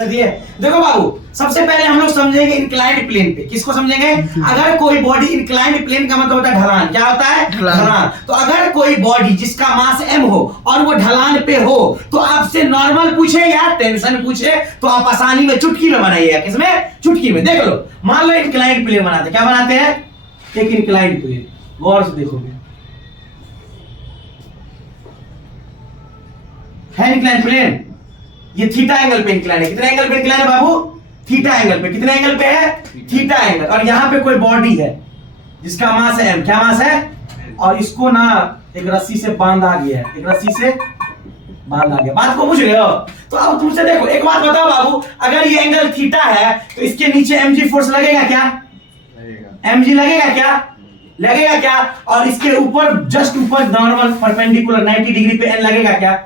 देखो बाबू, सबसे पहले हम लोग समझेंगे इंक्लाइंड प्लेन पे। किसको समझेंगे? अगर कोई बॉडी इंक्लाइंड प्लेन का मतलब होता है ढलान। क्या होता है? ढलान। तो अगर कोई बॉडी जिसका मास m हो और वो ढलान पे हो, तो आपसे नॉर्मल पूछे या टेंशन पूछे तो आप आसानी में चुटकी में बनाइएगा। किसमें? चुटकी में। देख लो, मान लो इंक्लाइंड प्लेन बनाते। क्या बनाते हैं? एक इंक्लाइंड प्लेन। गौर से देखोगे, है इंक्लाइंड प्लेन। ये थीटा एंगल पे इंक्लाइन है। कितने एंगल पे इंक्लाइन है बाबू? थीटा एंगल पे। कितने एंगल पे है? Theta angle. और यहाँ पे कोई बॉडी है जिसका मास है m। क्या मास है? और इसको ना एक रस्सी से बांधा गया है। एक रस्सी से बांधा गया। बात को बुझ रहे हो? तो अब तुमसे देखो, एक बात बताओ बाबू, अगर ये एंगल थीटा है तो इसके नीचे mg फोर्स लगेगा क्या? mg लगेगा क्या? लगेगा क्या? और इसके ऊपर जस्ट ऊपर नॉर्मल परपेंडिकुलर 90 डिग्री पे n लगेगा क्या?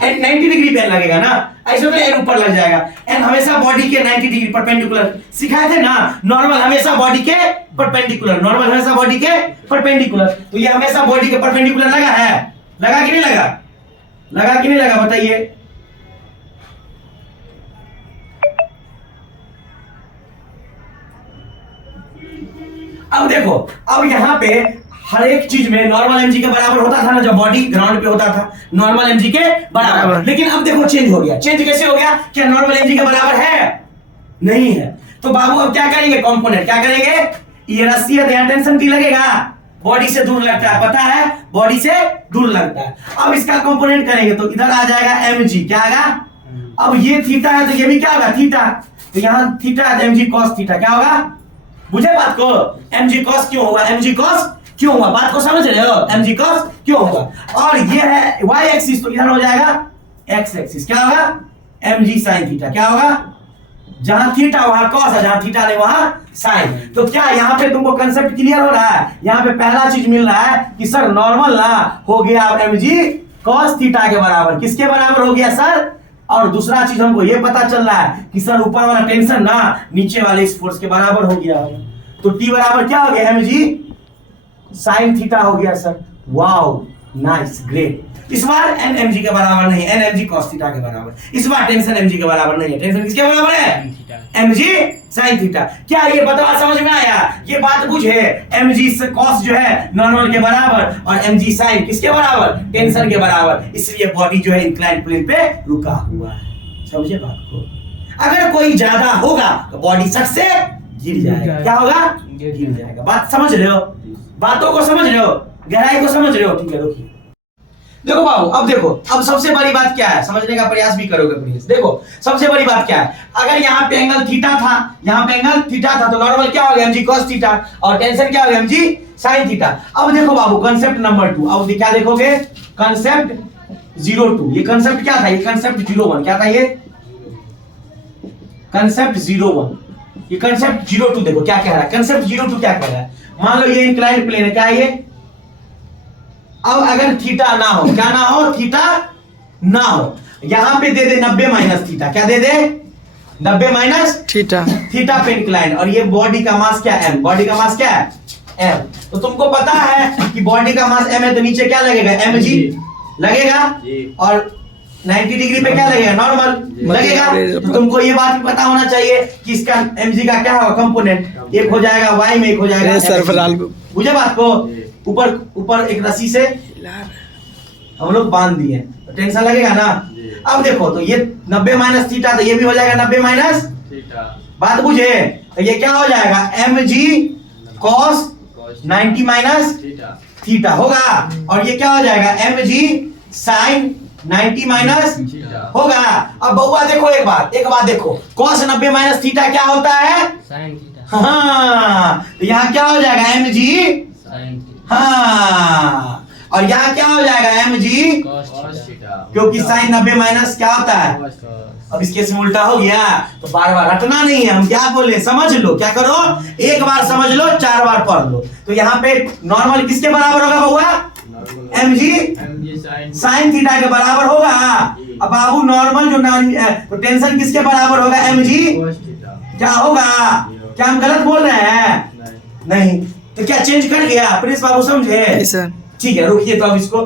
90 डिग्री पे n लगेगा ना। ऐसे तो n ऊपर लग जाएगा। n हमेशा बॉडी के 90 डिग्री परपेंडिकुलर सिखाए थे ना। नॉर्मल हमेशा बॉडी के परपेंडिकुलर, नॉर्मल हमेशा बॉडी के परपेंडिकुलर। तो ये हमेशा बॉडी के परपेंडिकुलर लगा है। लगा कि नहीं लगा? लगा कि नहीं लगा? बताइए। अब देखो, अब यहाँ पे हर एक चीज में नॉर्मल mg के बराबर होता था ना, जब बॉडी ग्राउंड पे होता था नॉर्मल mg के बराबर। लेकिन अब देखो चेंज हो गया। चेंज कैसे हो गया? क्या नॉर्मल mg के बराबर है? नहीं है। तो बाबू अब क्या करेंगे? कंपोनेंट क्या करेंगे? ये रस्सी है तो यहाँ टेंशन की लगेगा, बॉडी से दूर लगता है। पता है, बॉडी से दूर लगता है। अब इसका कंपोनेंट करेंगे तो इधर आ जाएगा mg। क्या आएगा? अब ये थीटा है तो ये भी क्या होगा? थीटा। तो यहाँ थीटा है तो mg cos थीटा। क्या होगा? बुझे बात को? mg cos क्यों होगा? mg cos क्यों होगा? बात को समझ रहे हो? mg cos क्यों होगा? और ये है y एक्सिस, तो इधर हो जाएगा x एक्सिस। क्या होगा? mg sin theta. क्या होगा? जहां थीटा वहां cos है, जहां थीटा नहीं वहां sin। तो क्या यहाँ पे तुमको कंसेप्ट क्लियर हो रहा है? यहाँ पे पहला चीज मिल रहा है कि सर नॉर्मल ना हो गया mg cos थीटा के बराबर। किसके बराबर हो गया सर? और दूसरा चीज हमको ये पता चल रहा है कि सर ऊपर वाला टेंशन ना नीचे वाले इस फोर्स के बराबर हो गया। तो t बराबर क्या हो गया? mg sin थीटा हो गया सर। Wow, nice, great. इस बार n mg के बराबर नहीं, n mg cos थीटा के बराबर। इस बार टेंशन mg के बराबर नहीं है। टेंशन किसके बराबर है? mg sin theta. क्या ये बतवा समझ में आया? ये बात बुझे, mg cos जो है नॉर्मल के बराबर और mg sin किसके बराबर? टेंशन के बराबर। इसलिए बॉडी जो है इंक्लाइंड प्लेन पे रुका हुआ है। समझे बात को? अगर कोई ज्यादा होगा तो बॉडी सट से गिर जाएगा। क्या होगा? गिर जाएगा। बात समझ रहे हो? बातों को समझ रहे हो? गहराई को समझ रहे हो? ठीक है, रुकिए। देखो बाबू, अब देखो, अब सबसे बड़ी बात क्या है? समझने का प्रयास भी करोगे प्लीज। देखो सबसे बड़ी बात क्या है? अगर यहाँ पे एंगल थीटा था, यहाँ पे एंगल थीटा था, तो नॉर्मल क्या हो गया? mg cos theta. और टेंशन क्या हो गया? mg sin theta. अब देखो बाबू, कंसेप्ट नंबर 2। अब क्या देखोगे? कंसेप्ट 02। ये कंसेप्ट क्या था? ये कंसेप्ट 01। क्या था ये? कंसेप्ट 01। ये कंसेप्ट 02 देखो क्या कह रहा है। कंसेप्ट 02 क्या कह रहा है? मान लो ये इंक्लाइंड प्लेन है। क्या है ये? अब अगर थीटा ना हो, क्या ना हो? थीटा ना हो, यहां पे दे दे 90 माइनस थीटा। क्या दे दे? 90 माइनस थीटा। थीटा पे इंक्लाइन। और ये बॉडी का मास क्या है? m। बॉडी का मास क्या है? m। तो तुमको पता है कि बॉडी का मास m है, तो नीचे क्या लगेगा? mg लगेगा। और 90 डिग्री पे क्या लगेगा? नॉर्मल लगेगा। तो तुमको ये बात भी पता होना चाहिए कि इसका mg का क्या होगा? कंपोनेंट। एक हो जाएगा y में, एक हो जाएगा। बुझे बात को? ऊपर ऊपर एक रस्सी से हम लोग बांध दिए, तो टेंशन लगेगा ना। अब देखो, तो ये 90 माइनस थीटा, तो ये भी हो जाएगा 90 माइनस थीटा। बात बुझे? तो ये क्या हो जाएगा? mg cos 90 माइनस थीटा होगा। और ये क्या हो जाएगा? mg sin 90 माइनस होगा। अब बउआ देखो, एक बात देखो, cos 90 माइनस थीटा क्या होता है? sin theta. हाँ, तो यहाँ क्या हो जाएगा? mg sin। हाँ, और यहाँ क्या हो जाएगा? mg cos theta. क्योंकि sin 90 माइनस क्या होता है? अब इसके से उल्टा हो गया, तो बार बार रटना नहीं है। हम क्या बोले? समझ लो। क्या करो? एक बार समझ लो, 4 बार पढ़ लो। तो यहाँ पे नॉर्मल किसके बराबर होगा बउआ? mg sin थीटा के बराबर होगा। अब बाबू नॉर्मल जो तो टेंशन किसके बराबर होगा? mg क्या होगा? क्या हम गलत बोल रहे हैं? नहीं। तो क्या चेंज कर गया? प्रिंस बाबू समझे? ठीक है, रुकिए तो अब इसको